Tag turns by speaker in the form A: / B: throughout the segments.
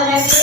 A: Ahora sí.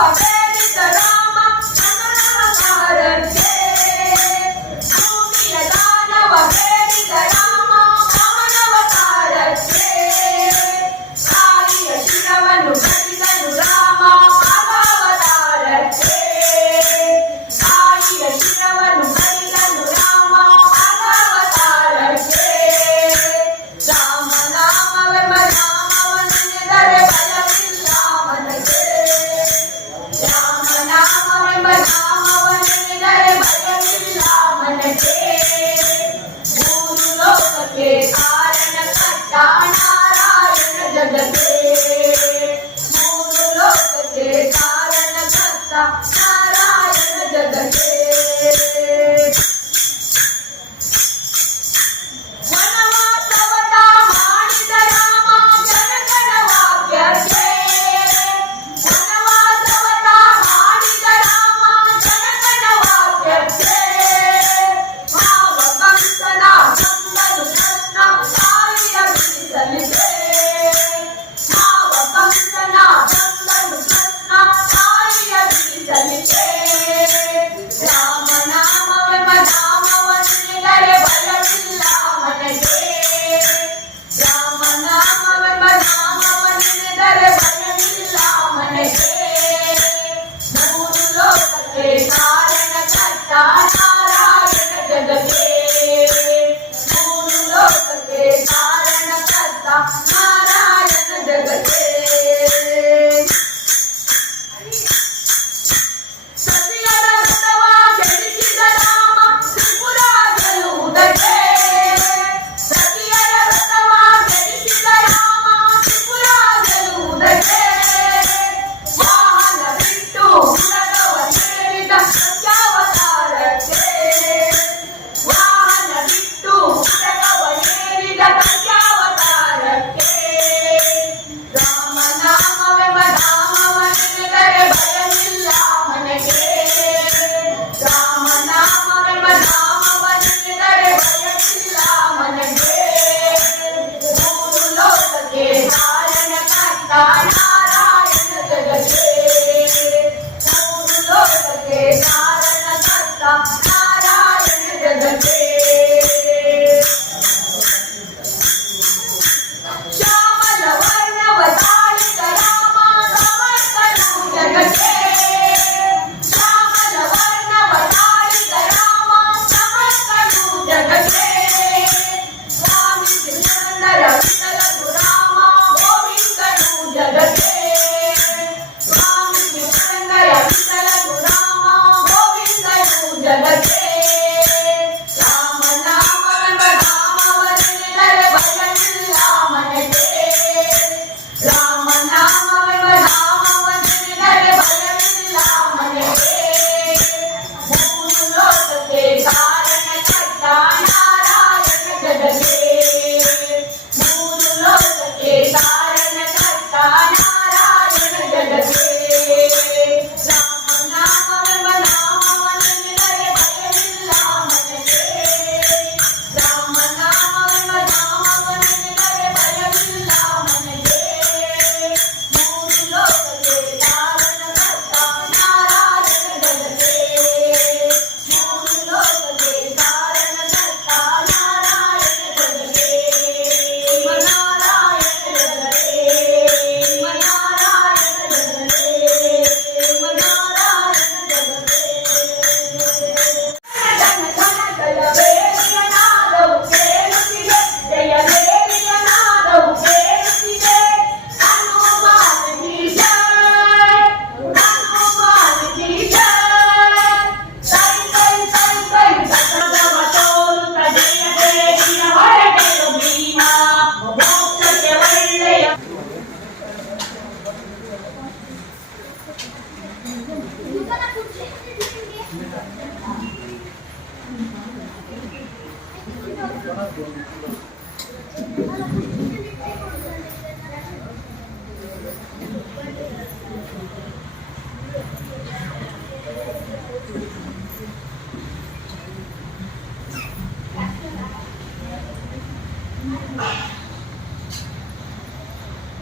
A: Nossa! Narayana 감사합니다.